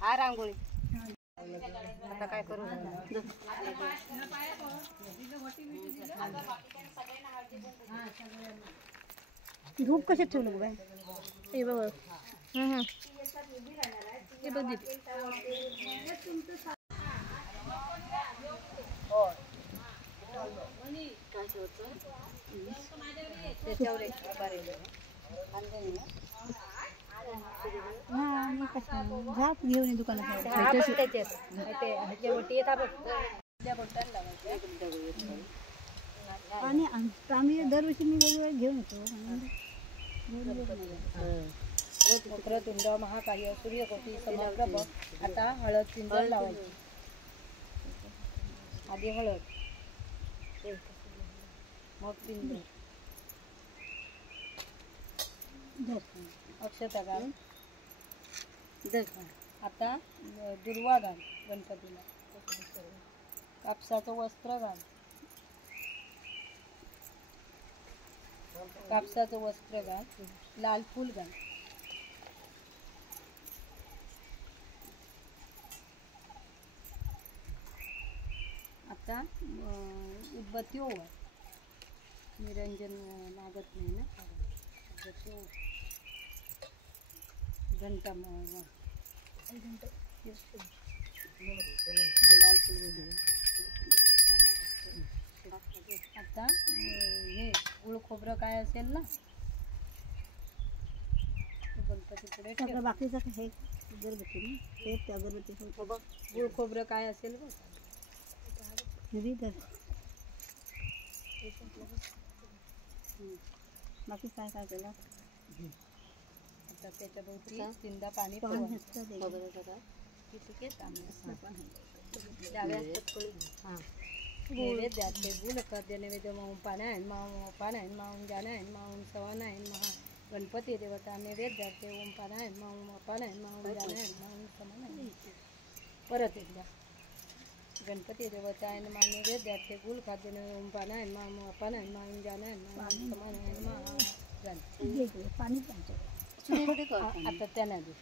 हा रांगोळी आता काय करू धूप कशात ठेवलं बाय हे बघ हे बघ दीप झाप घेऊन दुकानात आणि आम्ही दरवर्षी मी वेगवेगळे घेऊन येतो वक्रतुंड महाकाय सूर्यकोटी समप्रभ आता हळद पिंजळ लावायची आधी हळद मग पिंजळ अक्षता घाल आता दुर्वा घाल गणपतीला कापसाचं वस्त्र घाल कापसाचं वस्त्र घाल लाल फूल घाल आता उदबत्ती ओवाळ निरंजन लागत नाही ना घंटा आता हे गुळ खोबरं काय असेल ना गणपती पुढे ठेव बाकीचं हे अगरबत्ती ना हे अगरबत्ती गुळ खोबरं काय असेल बघ बाकी काय काय केलं आता त्याच्या भोवती तीनदा पाणी नैवेद्याचे गुण खाद्य नैवेद्य माऊन पाण्यान माऊन जाण्यान माऊन सवानायन महा गणपती देवता नैवेद्याचे ओम पाण्यान माऊन जाण्यान माऊन समानायन परत एकदा गणपती देवतायन मा नैवेद्याचे गुळ खाद्य ओम पाण्यान माऊन जाण्यान माऊन समानायन महा पाणी आता त्यांना दे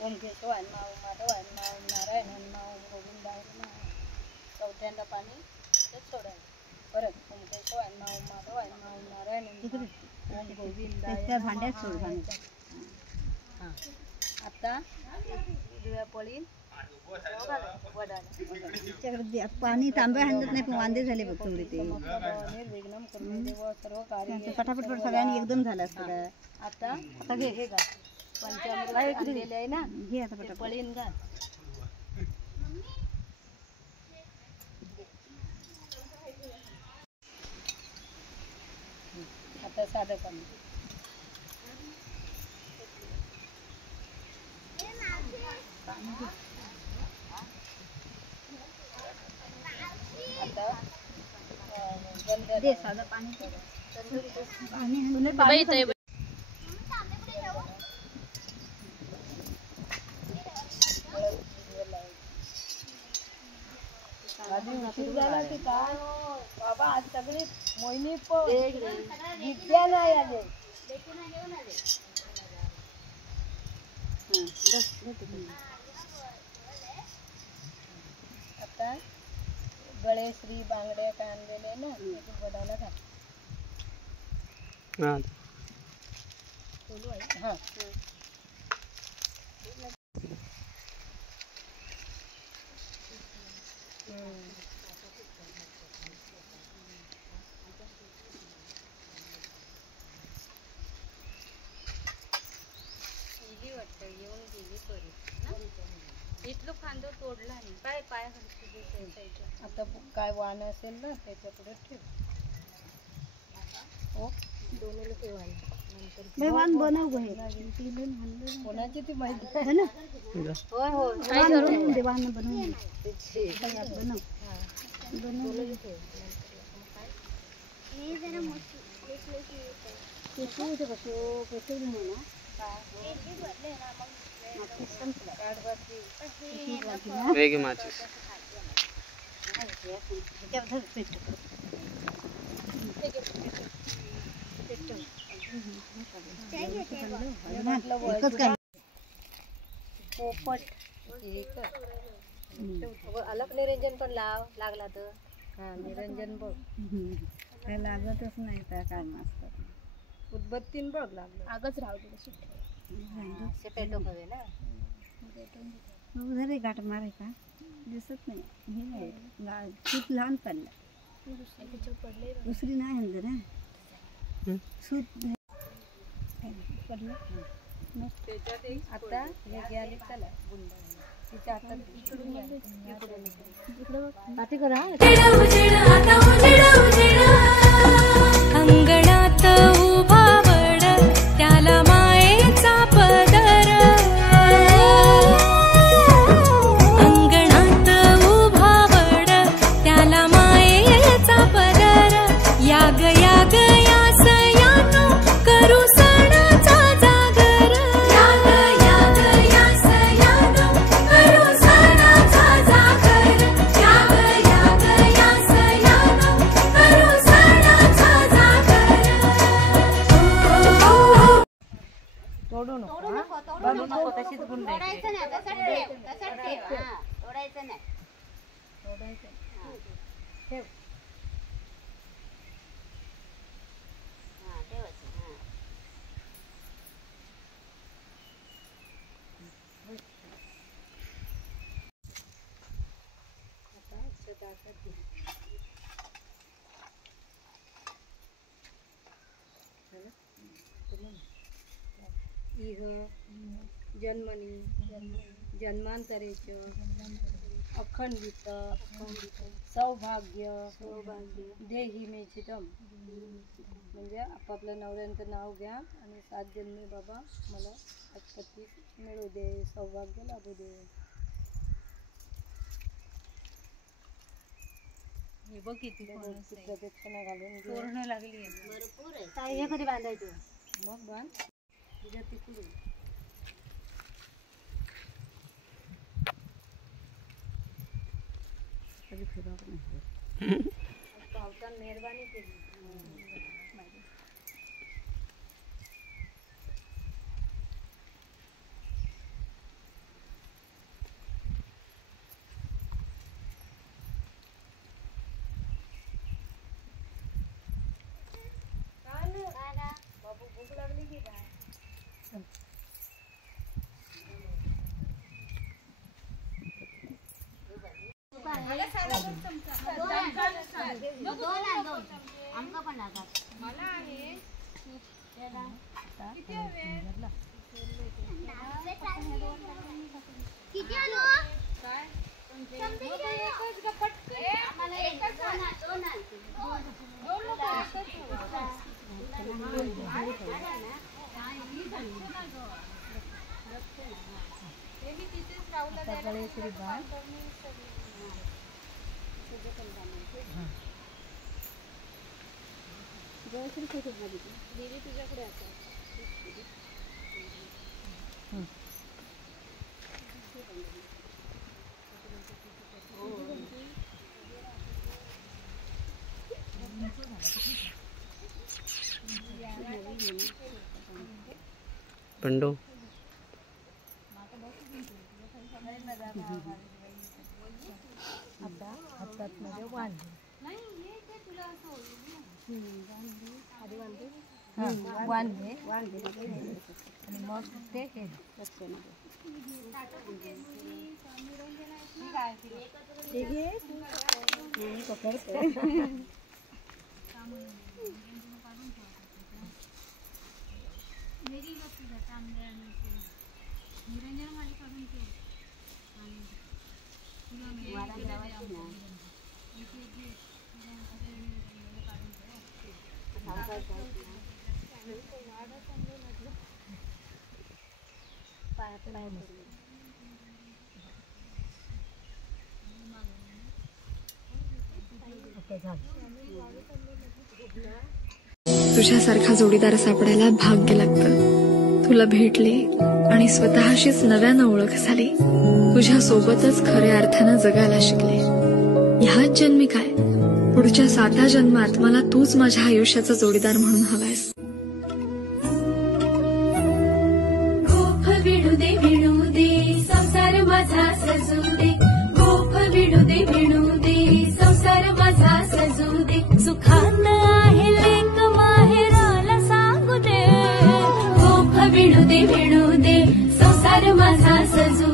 ओम केशवाय माऊ माधवाय माऊ नारायण माऊ गोविंदाय चौथ्यांदा पाणी ते सोडायचं परत ओम केशवाय माऊ माधवाय माऊ नारायण ओम गोविंदाय भांड्यात सोड हां आता उजव्या पळी पाणी तांब्या हांडत नाही पण वांदे झाले बघ तेवढे ते निर्विघ्नं करून देव सर्व कार्य पटापट सगळ्यांनी एकदम झालं असतं आता आता हे घाल पंचामृत आणलेले आहे ना घे आता पटापट पळीन घाल आता साधं पाणी आता दे साधं पाणी बाबा आज सगळी मोहिनी विद्या नाही आले आता गळे श्री बांगड्या काय आणलेले ना ते बडाला घाल हां येऊन गेली बरी इथलं खांदो तोडला नाही काय पाय आता काय वाण असेल ना त्याच्या पुढे ठेव हो दोन्ही वाण बनव कोणाची ती माहिती होय होय वाण बनव वेगी माचिस अलग निरंजन पण लाव लागला तर हा निरंजन बघ काय लागतच नाही त्या कारणास्तव उदबत्तीन बघ लागलं आगच राहू दे असे पेटो हवे ना जरी गाठ मारे का दिसत नाही हे नाही खूप लहान पडलं दुसरी नाही हल्ली ना सूत पडलं आता हे गेले चला गुंडा तिच्या हातात इकडून पाठी करा अंगणात उभा वड त्याला मायेचा पदर अंगणात उभा वड त्याला मायेचा पदर याग याग यासयानो करू सणाचा जागर याग याग यासयानो करू सणाचा जागर याग याग यासयानो करू सणाचा जागर तोडू नको तोडू नको तशीच गुंड तोडायचं नाही तसं ठेव तोडायचं नाही ठेव इह जन्मनी जन्मांतरेच अखंडित सौभाग्य देही मे चिदम म्हणजे आपापल्या नवऱ्यांचं नाव घ्या आणि 7 जन्मी बाबा मला पती मिळू दे सौभाग्य लाभू दे हे बघ किती प्रदक्षिणा घालून पूर्ण लागली भरपूर आहे हे कधी बांधायचं मग बांध तुझ्या तिकडून पावसान मेहरबानी केली बाबू भूक लागली की काय देवी तुझ्याकडे आता पंडो आता हातात मध्ये वांदे वांदे आणि मग ते हे तुझ्यासारखा जोडीदार सापडायला भाग्य लागतं. तुला भेटले आणि स्वतःशीच नव्यानं ओळख झाली. तुझ्या सोबतच खऱ्या अर्थानं जगायला शिकले. ह्याच जन्मी काय, पुढच्या 7 जन्मात मला तूच माझ्या आयुष्याचा जोडीदार म्हणून हवायस. गोफ विणू दे संसार माझा सजू दे. गोफ विणू दे संसार माझा सजू दे. सुखात आहे लेक माहेराला सांगू दे. गोफ विणू दे संसार माझा सजू